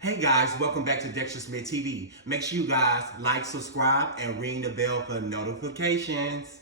Hey guys, welcome back to Dexter Smith TV. Make sure you guys like, subscribe, and ring the bell for notifications.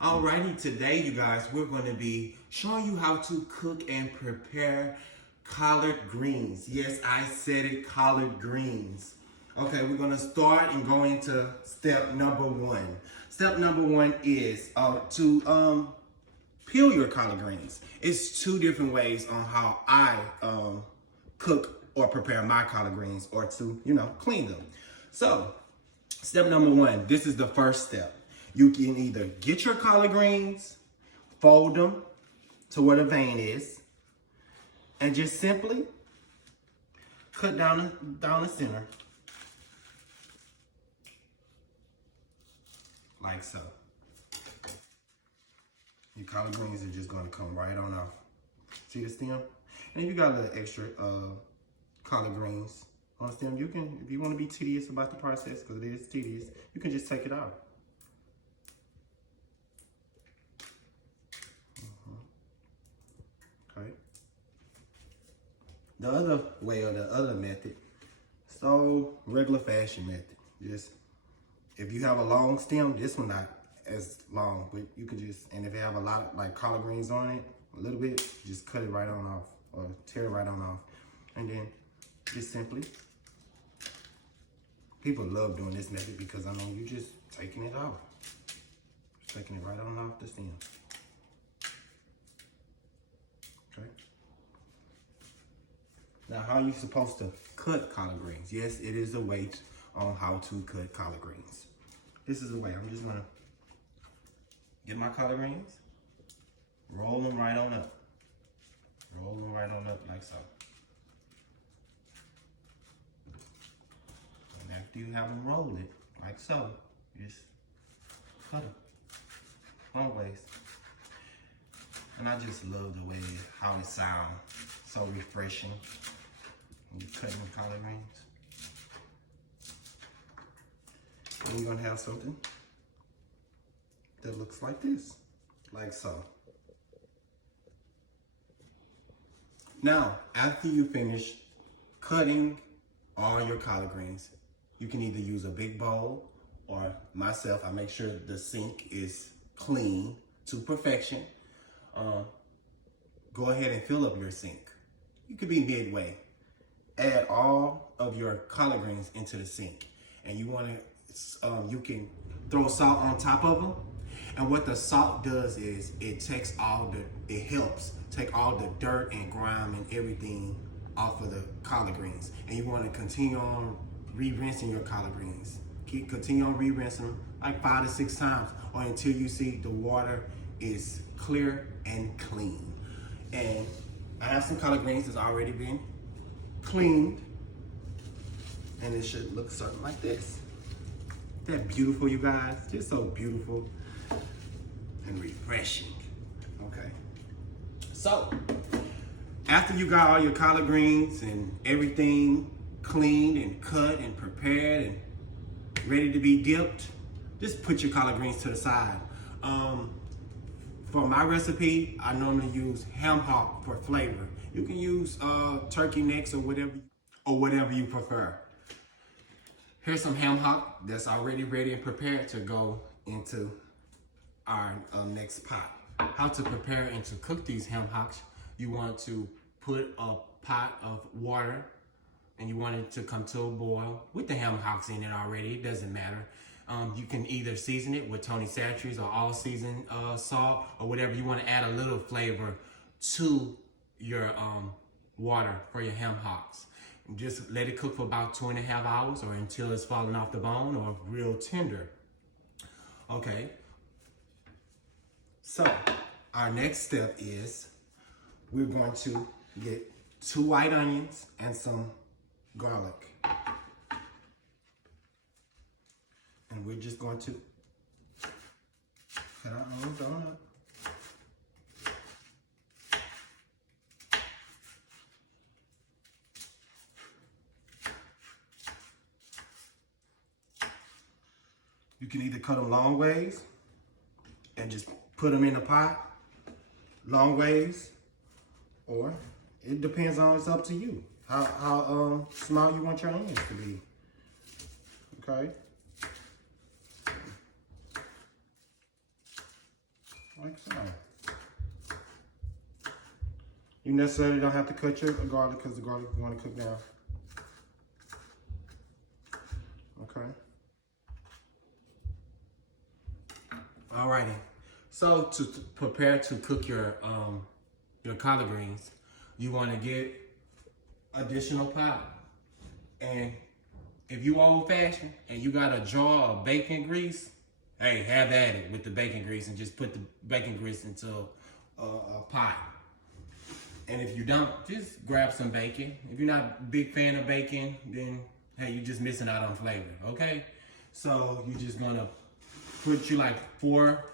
Alrighty, today you guys, we're going to be showing you how to cook and prepare collard greens. Yes, I said it, collard greens. Okay, we're going to start and go into step number one. Step number one is to peel your collard greens. It's two different ways on how I cook or prepare my collard greens, or to, clean them. So, step number one, this is the first step. You can either get your collard greens, fold them to where the vein is, and just simply cut down the center, like so. Your collard greens are just gonna come right on off. See the stem? And if you got a little extra collard greens on the stem, you can, if you want to be tedious about the process, because it is tedious, you can just take it out. Okay. The other way, or the other method, so regular fashion method. Just, if you have a long stem, this one not as long, but you can just, and if you have a lot of like collard greens on it, a little bit, just cut it right on off, or tear it right on off. And then just simply, people love doing this method because I mean, you just taking it off. Taking it right on off the stem. Okay. Now, how are you supposed to cut collard greens? Yes, it is a way on how to cut collard greens. This is the way. I'm just gonna get my collard greens, roll them right on up. Roll them right on up like so. And after you have them rolled it, like so, just cut them long ways. And I just love the way how it sounds. So refreshing when you're cutting collard greens. And you're gonna have something that looks like this, like so. Now, after you finish cutting all your collard greens, you can either use a big bowl, or myself, I make sure the sink is clean to perfection. Go ahead and fill up your sink. You could be midway. Add all of your collard greens into the sink, and you want to, you can throw salt on top of them. And what the salt does is it takes it helps take all the dirt and grime and everything off of the collard greens. And you want to continue on re-rinsing your collard greens. Continue on re-rinsing them like 5 to 6 times, or until you see the water is clear and clean. And I have some collard greens that's already been cleaned, and it should look something like this. Isn't that beautiful, you guys? Just so beautiful and refreshing. Okay. So, after you got all your collard greens and everything cleaned and cut and prepared and ready to be dipped, just put your collard greens to the side. For my recipe, I normally use ham hock for flavor. You can use turkey necks or whatever you prefer. Here's some ham hock that's already ready and prepared to go into our next pot. How to prepare and to cook these ham hocks: you want to put a pot of water, and you want it to come to a boil with the ham hocks in it already. It doesn't matter. You can either season it with Tony Chachere's or all season salt, or whatever you want to add a little flavor to your water for your ham hocks. Just let it cook for about 2.5 hours, or until it's falling off the bone or real tender. Okay. So our next step is we're going to get 2 white onions and some garlic. And we're just going to cut our own donut. You can either cut them long ways and just put them in a pot long ways, or it depends on, it's up to you. how small you want your onions to be. Okay. Like so. You necessarily don't have to cut your garlic because the garlic is going to cook down. Okay. Alrighty. So to prepare to cook your collard greens, you want to get additional powder. And if you old fashioned and you got a jar of bacon grease, hey, have at it with the bacon grease and just put the bacon grease into a pot. And if you don't, just grab some bacon. If you're not a big fan of bacon, then hey, you're just missing out on flavor, okay? So you're just gonna put you like four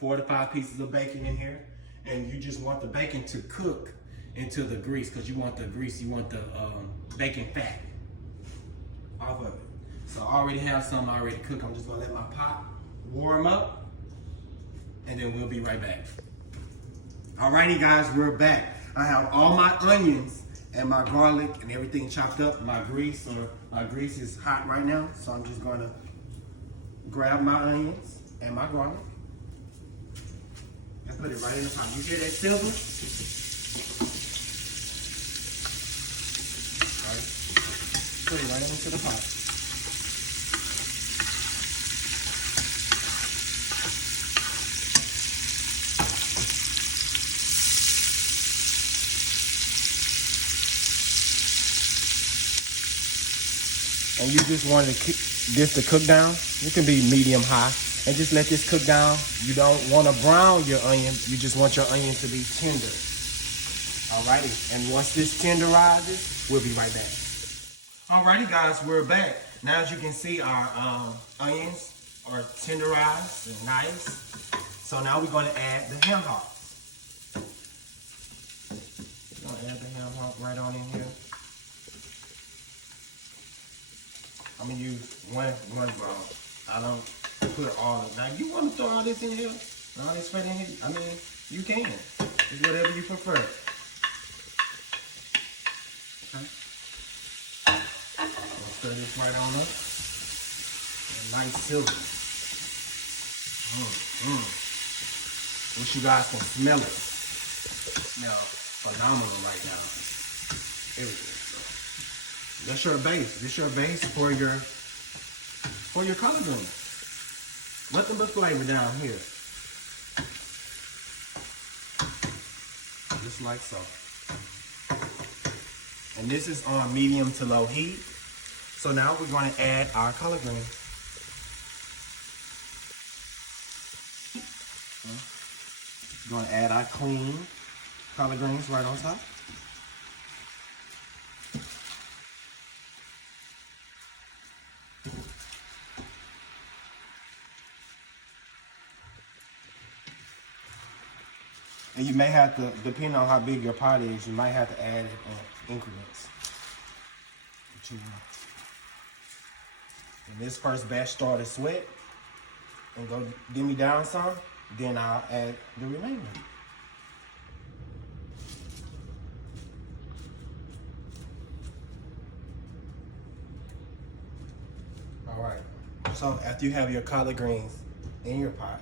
to five pieces of bacon in here, and you just want the bacon to cook into the grease because you want the grease, you want the bacon fat off of it. So I already have some already cooked. I'm just gonna let my pot warm up, and then we'll be right back. Alrighty guys, we're back. I have all my onions and my garlic and everything chopped up. My grease is hot right now, so I'm just gonna grab my onions and my garlic and put it right in the pot. You hear that sizzle? All right. Put it right into the pot. And you just want this to cook down. It can be medium high. And just let this cook down. You don't want to brown your onion. You just want your onion to be tender. Alrighty. And once this tenderizes, we'll be right back. Alrighty guys, we're back. Now as you can see, our onions are tenderized and nice. So now we're going to add the ham hock. We're going to add the ham hock right on in here. I'm gonna use one brown. I don't put all of it. Now you want to throw all this in here? All this fat in here? I mean, you can. It's whatever you prefer. Okay. I'll stir this right on up. A nice silver. Wish you guys can smell it. It smells phenomenal right now. Here we go. That's your base. This is your base for your collard greens. Nothing but flavor down here. Just like so. And this is on medium to low heat. So now we're going to add our collard greens. We're going to add our clean collard greens right on top. And you may have to, depending on how big your pot is, you might have to add it in increments. When this first batch started sweat and go dimmy down some, then I'll add the remainder. All right. So after you have your collard greens in your pot,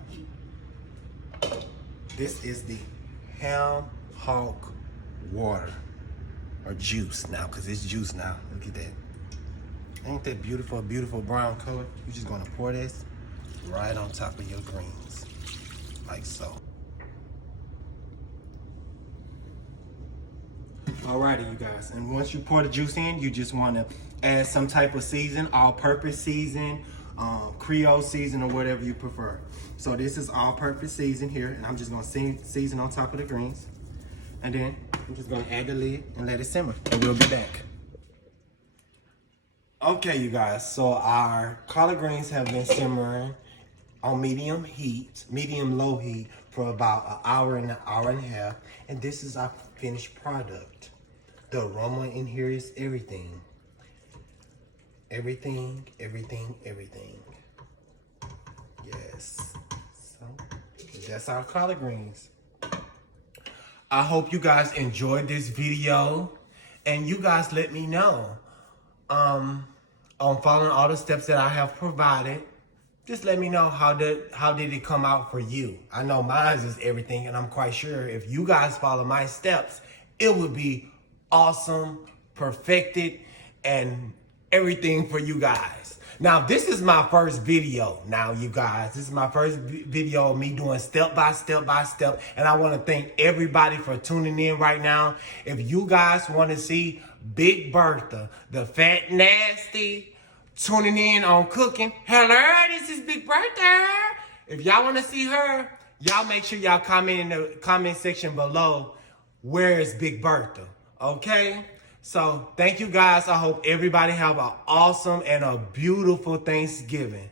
this is the ham hock water or juice now, because it's juice now. Look at that. Ain't that beautiful, beautiful brown color? You're just gonna pour this right on top of your greens, like so. Alrighty, you guys, and once you pour the juice in, you just wanna add some type of season, all-purpose season, Creole season, or whatever you prefer. So this is all-purpose season here, and I'm just gonna season on top of the greens. And then I'm just gonna add the lid and let it simmer, and we'll be back. Okay, you guys, so our collard greens have been simmering on medium heat, medium-low heat, for about an hour and a half, and this is our finished product. The aroma in here is everything. Everything, everything, everything. Yes. So that's our collard greens. I hope you guys enjoyed this video, And you guys let me know on following all the steps that I have provided. Just let me know how did it come out for you. I know mine is everything, and I'm quite sure if you guys follow my steps, it would be awesome, perfected, and everything for you guys. Now, this is my first video. Now, you guys, this is my first video of me doing step by step by step, and I want to thank everybody for tuning in right now. If you guys want to see Big Bertha, the fat nasty, tuning in on cooking. Hello, this is Big Bertha. If y'all want to see her, y'all make sure y'all comment in the comment section below, where is Big Bertha? Okay? So thank you guys. I hope everybody have an awesome and a beautiful Thanksgiving.